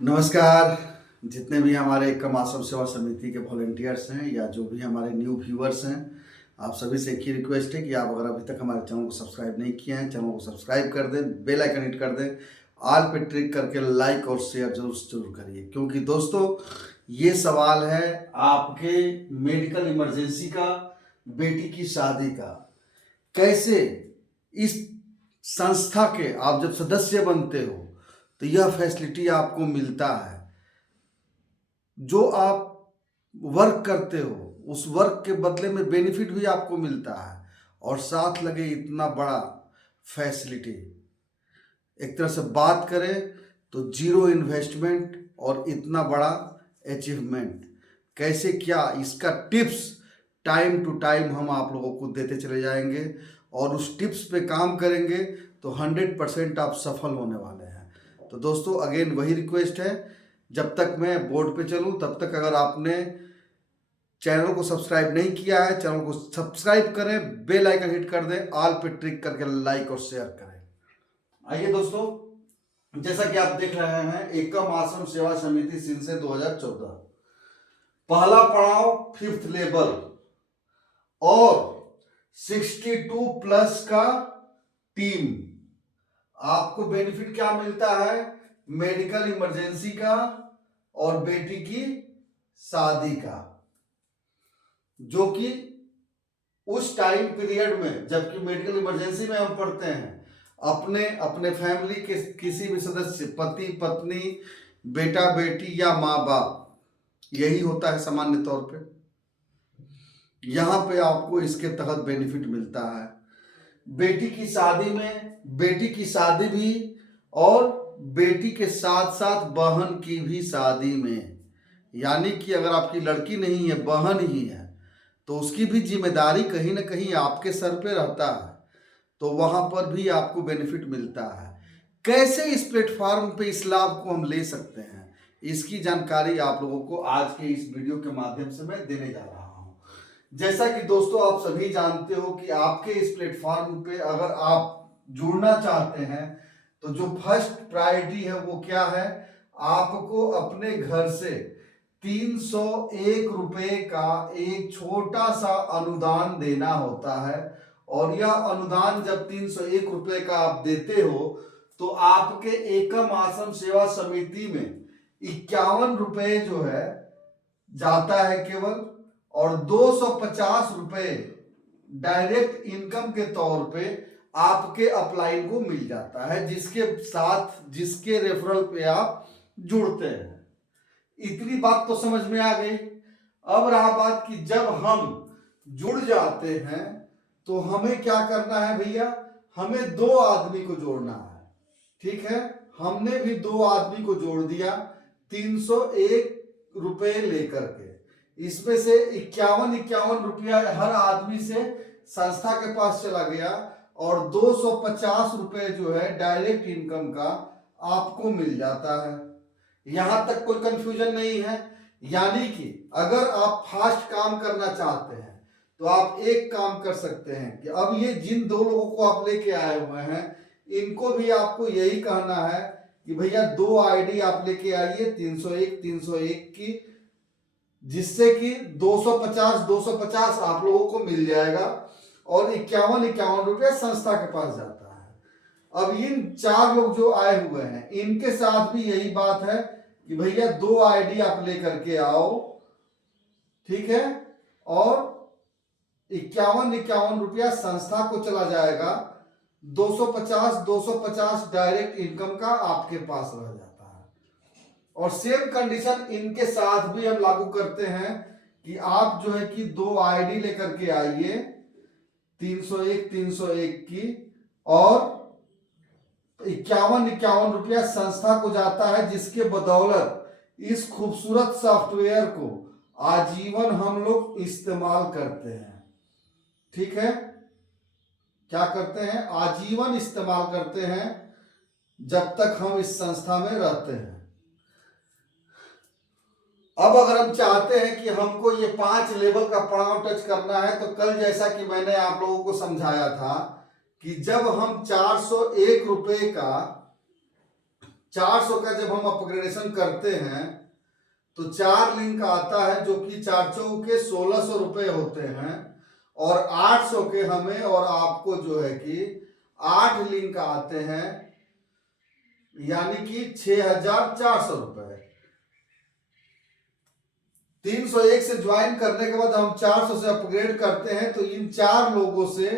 नमस्कार। जितने भी हमारे एकम आश्रम सेवा समिति के वॉलंटियर्स हैं या जो भी हमारे न्यू व्यूअर्स हैं, आप सभी से एक ही रिक्वेस्ट है कि आप अगर अभी तक हमारे चैनल को सब्सक्राइब नहीं किए हैं, चैनल को सब्सक्राइब कर दें, बेल आइकन हिट कर दें, ऑल पे क्लिक करके लाइक और शेयर जरूर करिए। क्योंकि दोस्तों ये सवाल है आपके मेडिकल इमरजेंसी का, बेटी की शादी का। कैसे इस संस्था के आप जब सदस्य बनते हो तो यह फैसिलिटी आपको मिलता है। जो आप वर्क करते हो उस वर्क के बदले में बेनिफिट भी आपको मिलता है, और साथ लगे इतना बड़ा फैसिलिटी। एक तरह से बात करें तो जीरो इन्वेस्टमेंट और इतना बड़ा अचीवमेंट। कैसे क्या इसका टिप्स टाइम टू टाइम हम आप लोगों को देते चले जाएंगे, और उस टिप्स पे काम करेंगे तो 100% आप सफल होने वाले हैं। तो दोस्तों अगेन वही रिक्वेस्ट है, जब तक मैं बोर्ड पे चलूं तब तक अगर आपने चैनल को सब्सक्राइब नहीं किया है, चैनल को सब्सक्राइब करें, बेल आइकन हिट कर दें, ऑल पे क्लिक करके लाइक और शेयर करें। आइए दोस्तों, जैसा कि आप देख रहे हैं एकम आश्रम सेवा समिति सिंसे 2014, पहला पड़ाव 5th लेवल और 62+ का टीम। आपको बेनिफिट क्या मिलता है? मेडिकल इमरजेंसी का और बेटी की शादी का, जो कि उस टाइम पीरियड में जबकि मेडिकल इमरजेंसी में हम पढ़ते हैं, अपने फैमिली के किसी भी सदस्य, पति पत्नी, बेटा बेटी या माँ बाप, यही होता है सामान्य तौर पे। यहाँ पे आपको इसके तहत बेनिफिट मिलता है। बेटी की शादी में बेटी की शादी भी, और बेटी के साथ साथ बहन की भी शादी में, यानी कि अगर आपकी लड़की नहीं है, बहन ही है, तो उसकी भी जिम्मेदारी कहीं ना कहीं आपके सर पे रहता है, तो वहां पर भी आपको बेनिफिट मिलता है। कैसे इस प्लेटफॉर्म पे इस लाभ को हम ले सकते हैं, इसकी जानकारी आप लोगों को आज के इस वीडियो के माध्यम से मैं देने जा रहा हूं। जैसा कि दोस्तों आप सभी जानते हो कि आपके इस प्लेटफॉर्म पे अगर आप जुड़ना चाहते हैं तो जो फर्स्ट प्रायोरिटी है वो क्या है? आपको अपने घर से 301 रुपए का एक छोटा सा अनुदान देना होता है, और यह अनुदान जब 301 रुपए का आप देते हो तो आपके एकम आश्रम सेवा समिति में 51 रुपए जो है जाता है केवल, और 250 रुपए डायरेक्ट इनकम के तौर पे आपके अपलाइन को मिल जाता है, जिसके साथ जिसके रेफरल पे आप जुड़ते हैं। इतनी बात तो समझ में आ गई। अब रहा बात कि जब हम जुड़ जाते हैं तो हमें क्या करना है भैया? हमें 2 आदमी को जोड़ना है। ठीक है, हमने भी 2 आदमी को जोड़ दिया 301 रुपए लेकर के। इसमें से 51 रुपया हर आदमी से संस्था के पास चला गया, और 250 रुपए जो है डायरेक्ट इनकम का आपको मिल जाता है। यहां तक कोई कंफ्यूजन नहीं है। यानी कि अगर आप फास्ट काम करना चाहते हैं तो आप एक काम कर सकते हैं कि अब ये जिन 2 लोगों को आप लेके आए हुए हैं, इनको भी आपको यही कहना है कि भैया 2 आईडी आप लेके आइए 301 की, जिससे कि 250 आप लोगों को मिल जाएगा, और 51 रुपया संस्था के पास जाता है। अब इन 4 लोग जो आए हुए हैं, इनके साथ भी यही बात है कि भैया 2 आईडी आप लेकर के आओ, ठीक है, और 51 रुपया संस्था को चला जाएगा, 250 डायरेक्ट इनकम का आपके पास रह जाता है। और सेम कंडीशन इनके साथ भी हम लागू करते हैं कि आप जो है कि 2 आईडी लेकर के आइए 301 की, और 51 रुपया संस्था को जाता है, जिसके बदौलत इस खूबसूरत सॉफ्टवेयर को आजीवन हम लोग इस्तेमाल करते हैं। ठीक है, क्या करते हैं? आजीवन इस्तेमाल करते हैं जब तक हम इस संस्था में रहते हैं। अब अगर हम चाहते हैं कि हमको ये 5 लेवल का पड़ाव टच करना है, तो कल जैसा कि मैंने आप लोगों को समझाया था कि जब हम 401 रुपए का 400 का जब हम अपग्रेडेशन करते हैं तो 4 लिंक आता है जो कि 4 के 1600 रुपए होते हैं, और 800 के हमें और आपको जो है कि 8 लिंक आते हैं, यानी कि 6400 रुपए। 301 से ज्वाइन करने के बाद हम 400 से अपग्रेड करते हैं, तो इन 4 लोगों से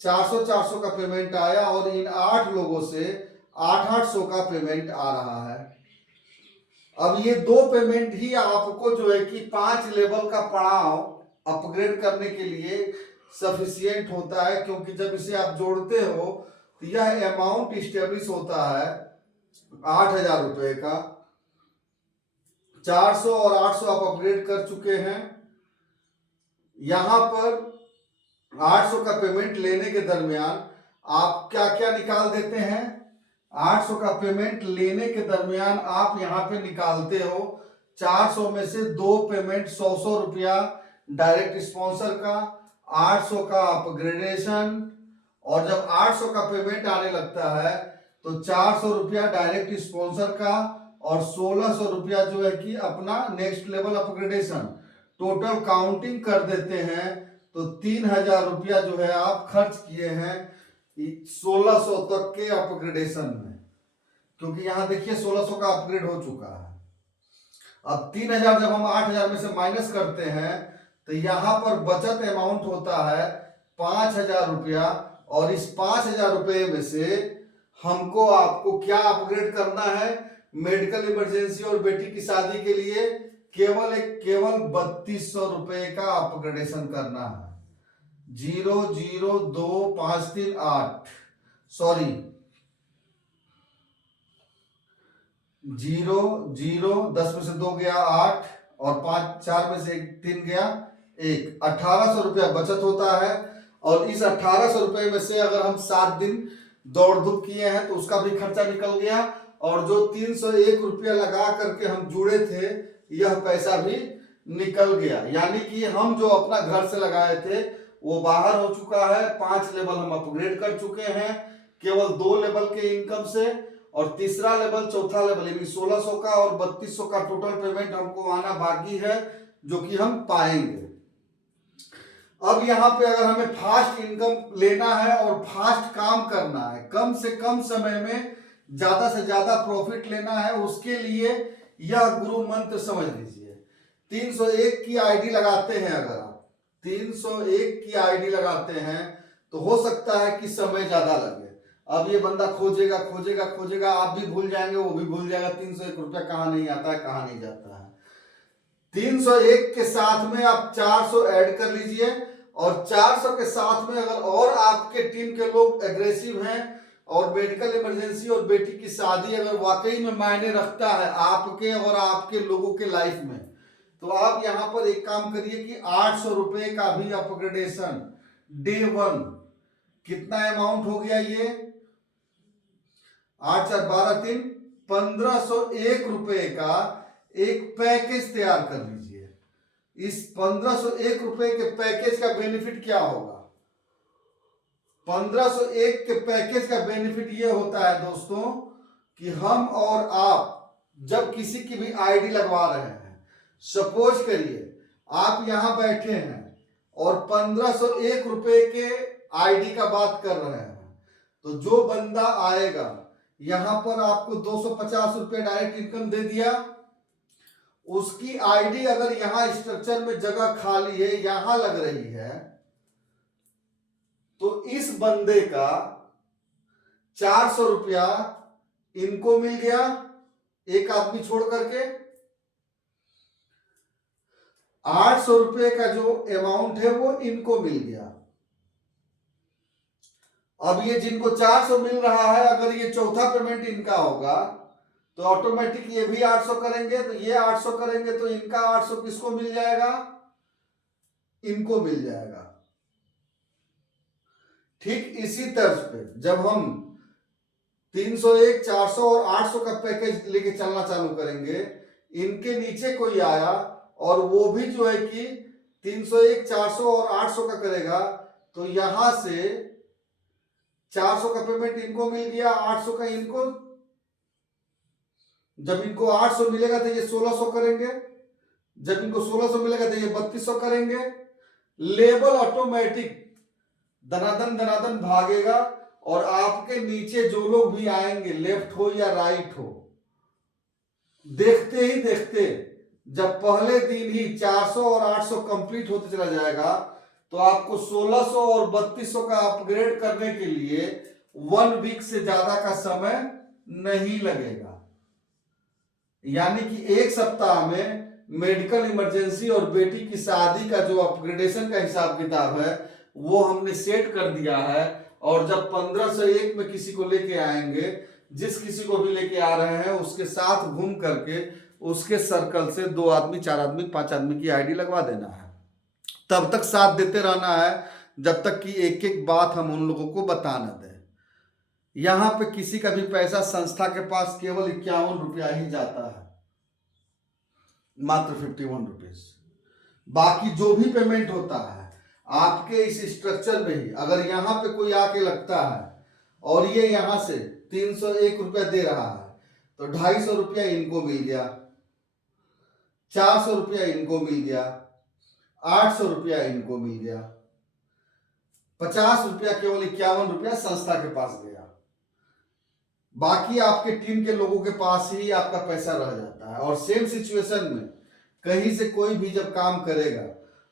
400 का पेमेंट आया, और इन 8 लोगों से 800 का पेमेंट आ रहा है। अब ये 2 पेमेंट ही आपको जो है कि 5 लेवल का पड़ाव अपग्रेड करने के लिए सफिशियंट होता है, क्योंकि जब इसे आप जोड़ते हो तो यह अमाउंट स्टेब्लिश होता है 8000 रुपए का। 400 और 800 आप अपग्रेड कर चुके हैं। यहां पर 800 का पेमेंट लेने के दरमियान आप क्या क्या निकाल देते हैं? 800 का पेमेंट लेने के दरमियान आप यहां पे निकालते हो 400 में से 2 पेमेंट 100 रुपया डायरेक्ट स्पॉन्सर का, 800 का अपग्रेडेशन, और जब 800 का पेमेंट आने लगता है तो 400 रुपया डायरेक्ट स्पॉन्सर का और 1600 रुपया जो है कि अपना next level upgradation. Total counting कर देते हैं तो 3000 रुपया जो है आप खर्च किए हैं 1600 तक के अपग्रेडेशन में, क्योंकि यहां देखिए 1600 का अपग्रेड हो चुका है। अब 3000 जब हम 8000 में से माइनस करते हैं तो यहां पर बचत अमाउंट होता है 5000 रुपया, और इस 5000 रुपये में से हमको आपको क्या अपग्रेड करना है? मेडिकल इमरजेंसी और बेटी की शादी के लिए केवल 3200 रुपए का अपग्रेडेशन करना है। 002538, सॉरी 10 में से 2 गया 8, और 4 में से 3 गया 1, 1800 रुपया बचत होता है। और इस 1800 रुपये में से अगर हम 7 दिन दौड़ धूप किए हैं तो उसका भी खर्चा निकल गया, और जो 301 रुपया लगा करके हम जुड़े थे यह पैसा भी निकल गया। यानी कि हम जो अपना घर से लगाए थे वो बाहर हो चुका है। 5 लेवल हम अपग्रेड कर चुके हैं केवल 2 लेवल के इनकम से, और तीसरा लेवल, चौथा लेवल यानी 1600 का और 3200 का टोटल पेमेंट हमको आना बाकी है, जो कि हम पाएंगे। अब यहाँ पे अगर हमें फास्ट इनकम लेना है और फास्ट काम करना है, कम से कम समय में ज्यादा से ज्यादा प्रॉफिट लेना है, उसके लिए यह गुरु मंत्र समझ लीजिए। 301 की आईडी लगाते हैं, अगर आप 301 की आईडी लगाते हैं तो हो सकता है कि समय ज्यादा लगे। अब ये बंदा खोजेगा खोजेगा खोजेगा, आप भी भूल जाएंगे, वो भी भूल जाएगा 301 रुपया कहाँ नहीं आता है, कहाँ नहीं जाता है। 301 के साथ में आप 400 ऐड कर लीजिए, और 400 के साथ में अगर और आपके टीम के लोग एग्रेसिव हैं और मेडिकल इमरजेंसी और बेटी की शादी अगर वाकई में मायने रखता है आपके और आपके लोगों के लाइफ में, तो आप यहां पर एक काम करिए कि 800 रुपए का भी अपग्रेडेशन डे 1, कितना अमाउंट हो गया ये? 8 4 12 3, 1501 रुपए का एक पैकेज तैयार कर लीजिए। इस 1501 रुपए के पैकेज का बेनिफिट क्या होगा? 1501 के पैकेज का बेनिफिट यह होता है दोस्तों कि हम और आप जब किसी की भी आईडी लगवा रहे हैं, सपोज करिए आप यहां बैठे हैं और 1501 रुपए के आईडी का बात कर रहे हैं, तो जो बंदा आएगा यहां पर आपको 250 रुपए डायरेक्ट इनकम दे दिया, उसकी आईडी अगर यहां स्ट्रक्चर में जगह खाली है, यहां लग रही है, तो इस बंदे का 400 रुपया इनको मिल गया, एक आदमी छोड़ करके। 800 रुपए का जो अमाउंट है वो इनको मिल गया। अब ये जिनको 400 मिल रहा है, अगर ये चौथा पेमेंट इनका होगा तो ऑटोमेटिक ये भी 800 करेंगे, तो ये 800 करेंगे तो इनका 800 किसको मिल जाएगा? इनको मिल जाएगा। ठीक इसी तर्ज पे जब हम 301, 400 और 800 का पैकेज लेके चलना चालू करेंगे, इनके नीचे कोई आया और वो भी जो है कि 301, 400 और 800 का करेगा, तो यहां से 400 का पेमेंट इनको मिल गया, 800 का इनको, जब इनको 800 मिलेगा तो ये 1600 करेंगे, जब इनको 1600 मिलेगा तो ये 3200 करेंगे। लेवल ऑटोमेटिक धनाधन धनाधन भागेगा और आपके नीचे जो लोग भी आएंगे, लेफ्ट हो या राइट हो, देखते ही देखते जब पहले दिन ही 400 और 800 कंप्लीट होते चला जाएगा तो आपको 1600 और 3200 का अपग्रेड करने के लिए 1 वीक से ज्यादा का समय नहीं लगेगा। यानी कि 1 सप्ताह में मेडिकल इमरजेंसी और बेटी की शादी का जो अपग्रेडेशन का हिसाब किताब है वो हमने सेट कर दिया है। और जब 1501 में किसी को लेके आएंगे, जिस किसी को भी लेके आ रहे हैं उसके साथ घूम करके उसके सर्कल से 2 आदमी 4 आदमी 5 आदमी की आईडी लगवा देना है। तब तक साथ देते रहना है जब तक कि एक एक बात हम उन लोगों को बता न दें। यहां पे किसी का भी पैसा संस्था के पास केवल 51 रुपया ही जाता है, मात्र 51 रुपीज। बाकी जो भी पेमेंट होता है आपके इस स्ट्रक्चर में ही, अगर यहां पे कोई आके लगता है और ये यहां से 301 रुपया दे रहा है तो 250 रुपया इनको मिल गया, 400 रुपया इनको मिल गया, 800 रुपया इनको मिल गया, 50 रुपया केवल 51 रुपया संस्था के पास गया। बाकी आपके टीम के लोगों के पास ही आपका पैसा रह जाता है। और सेम सिचुएशन में कहीं से कोई भी जब काम करेगा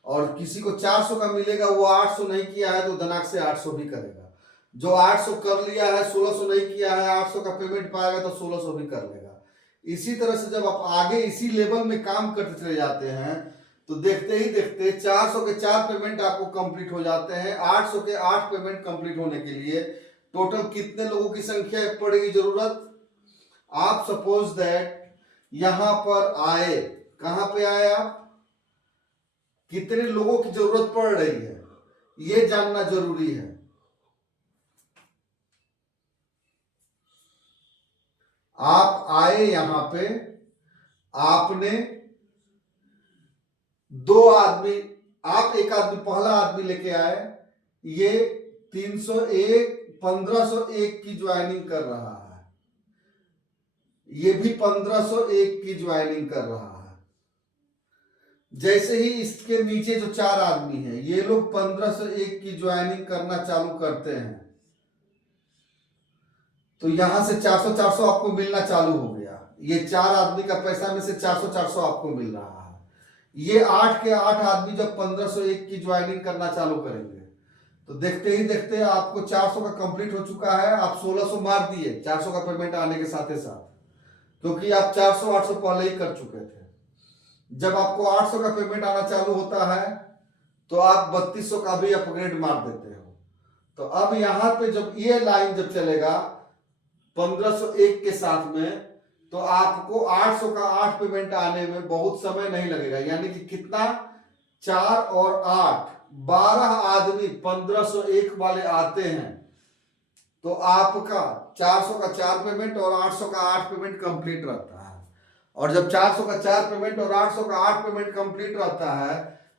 और किसी को 400 का मिलेगा, वो 800 नहीं किया है तो धनाक से 800 भी करेगा। जो 800 कर लिया है 1600 नहीं किया है, 800 का पेमेंट पाएगा तो 1600 भी कर लेगा। इसी तरह से जब आप आगे इसी लेवल में काम करते चले जाते हैं तो देखते ही देखते 400 के 4 पेमेंट आपको कंप्लीट हो जाते हैं। 800 के 8 पेमेंट कंप्लीट होने के लिए टोटल कितने लोगों की संख्या पड़ेगी जरूरत? आप सपोज दैट यहां पर आए, कहां पे आए आप, कितने लोगों की जरूरत पड़ रही है ये जानना जरूरी है। आप आए यहां पे, आपने 2 आदमी, आप एक आदमी पहला आदमी लेके आए, ये 301 1501 की ज्वाइनिंग कर रहा है, ये भी 1501 की ज्वाइनिंग कर रहा है। जैसे ही इसके नीचे जो 4 आदमी हैं ये लोग 1501 की ज्वाइनिंग करना चालू करते हैं तो यहां से 400 400 आपको मिलना चालू हो गया। ये 4 आदमी का पैसा में से 400 400 आपको मिल रहा है। ये 8 के 8 आदमी जब 1501 की ज्वाइनिंग करना चालू करेंगे तो देखते ही देखते आपको 400 का कंप्लीट हो चुका है। आप 1600 मार दिए 400 का पेमेंट आने के साथ साथ, क्योंकि आप 400 800 पहले ही कर चुके थे। जब आपको 800 का पेमेंट आना चालू होता है तो आप 3200 का भी अपग्रेड मार देते हो। तो अब यहां पे जब ये लाइन जब चलेगा 1501 के साथ में तो आपको 800 का 8 पेमेंट आने में बहुत समय नहीं लगेगा। यानी कि कितना, 4 और 8 12 आदमी 1501 वाले आते हैं तो आपका 400 का 4 पेमेंट और 800 का 8 पेमेंट कंप्लीट रहता है। और जब 400 का 4 पेमेंट और 800 का 8 पेमेंट कंप्लीट रहता है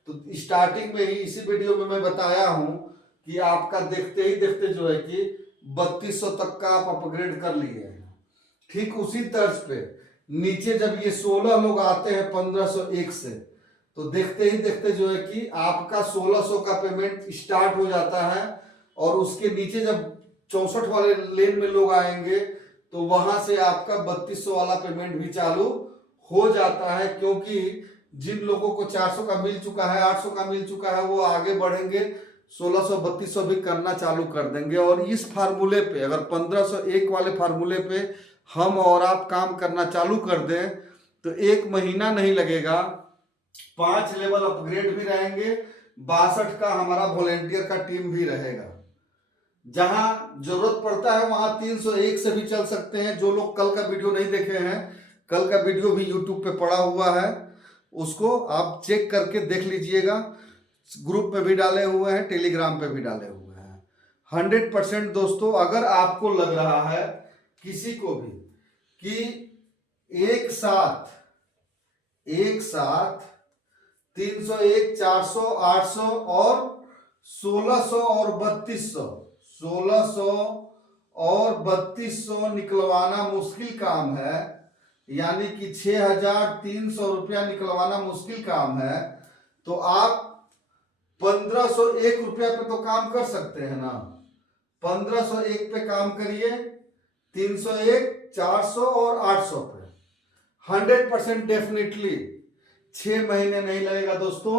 तो स्टार्टिंग में ही इसी वीडियो में मैं बताया हूं कि आपका देखते ही देखते जो है कि 3200 तक का आप अपग्रेड कर लिए हैं। ठीक उसी तर्ज पे नीचे जब ये 16 लोग आते हैं 1501 से तो देखते ही देखते जो है कि आपका 1600 का पेमेंट स्टार्ट हो जाता है। और उसके नीचे जब 64 वाले लेन में लोग आएंगे तो वहां से आपका 3200 वाला पेमेंट भी चालू हो जाता है, क्योंकि जिन लोगों को 400 का मिल चुका है 800 का मिल चुका है वो आगे बढ़ेंगे, 1600 3200 भी करना चालू कर देंगे। और इस फार्मूले पे अगर 1501 वाले फार्मूले पे हम और आप काम करना चालू कर दें तो 1 महीना नहीं लगेगा, 5 लेवल अपग्रेड भी रहेंगे, 62 का हमारा वॉलेंटियर का टीम भी रहेगा। जहां जरूरत पड़ता है वहां 301 से भी चल सकते हैं। जो लोग कल का वीडियो नहीं देखे हैं, कल का वीडियो भी यूट्यूब पे पड़ा हुआ है, उसको आप चेक करके देख लीजिएगा। ग्रुप पे भी डाले हुए हैं, टेलीग्राम पे भी डाले हुए हैं। 100% दोस्तों, अगर आपको लग रहा है किसी को भी कि एक साथ 301 400 800 और 1600 और 3200 1600 और 3200 निकलवाना मुश्किल काम है यानी कि 6,300 रुपया निकलवाना मुश्किल काम है, तो आप 1,501 रुपया पे तो काम कर सकते हैं ना। 1,501 पे काम करिए, 301, 400 और 800 पे 100% डेफिनेटली 6 महीने नहीं लगेगा दोस्तों।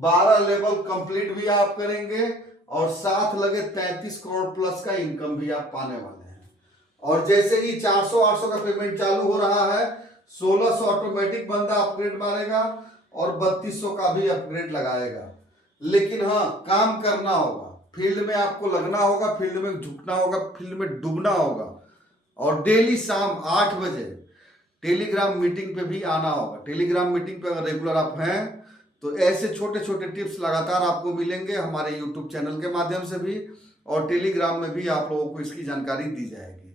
12 लेवल कंप्लीट भी आप करेंगे और साथ लगे 33 करोड़ प्लस का इनकम भी आप पाने वाले हैं। और जैसे ही 400-800 का पेमेंट चालू हो रहा है, 1,600 ऑटोमेटिक बंदा अपग्रेड मारेगा और 3,200 का भी अपग्रेड लगाएगा। लेकिन हाँ, काम करना होगा, फील्ड में आपको लगना होगा, फील्ड में झुकना होगा, फील्ड में डूबना होगा और डेली शाम 8 बजे टेलीग्राम मीटिंग पे भी आना होगा। टेलीग्राम मीटिंग पे अगर रेगुलर आप हैं तो ऐसे छोटे छोटे टिप्स लगातार आपको मिलेंगे हमारे यूट्यूब चैनल के माध्यम से भी, और टेलीग्राम में भी आप लोगों को इसकी जानकारी दी जाएगी।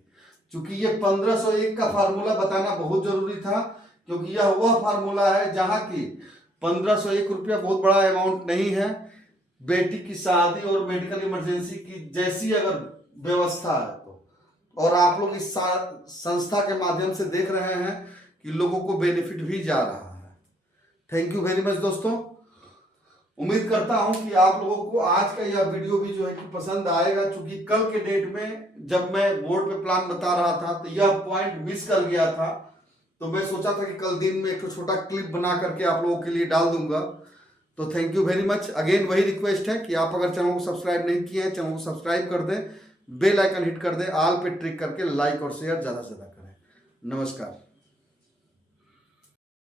क्योंकि ये 1,501 का फार्मूला बताना बहुत जरूरी था, क्योंकि यह वह फार्मूला है जहां की 1,501 रुपया बहुत बड़ा अमाउंट नहीं है। बेटी की शादी और मेडिकल इमरजेंसी की जैसी अगर व्यवस्था है तो, और आप लोग इस संस्था के माध्यम से देख रहे हैं कि लोगों को बेनिफिट भी जा रहा है। थैंक यू वेरी मच दोस्तों। उम्मीद करता हूं कि आप लोगों को आज का यह वीडियो भी जो है कि पसंद आएगा। क्योंकि कल के डेट में जब मैं बोर्ड पे प्लान बता रहा था तो यह पॉइंट मिस कर गया था, तो मैं सोचा था कि कल दिन में एक छोटा क्लिप बना करके आप लोगों के लिए डाल दूंगा। तो thank you very much. Again वही रिक्वेस्ट है कि आप अगर चैनल को सब्सक्राइब नहीं किए हैं, चैनल को सब्सक्राइब कर दें, बेल आइकन हिट कर दें, ऑल पे ट्रिक करके लाइक और शेयर ज्यादा से ज्यादा करें। नमस्कार।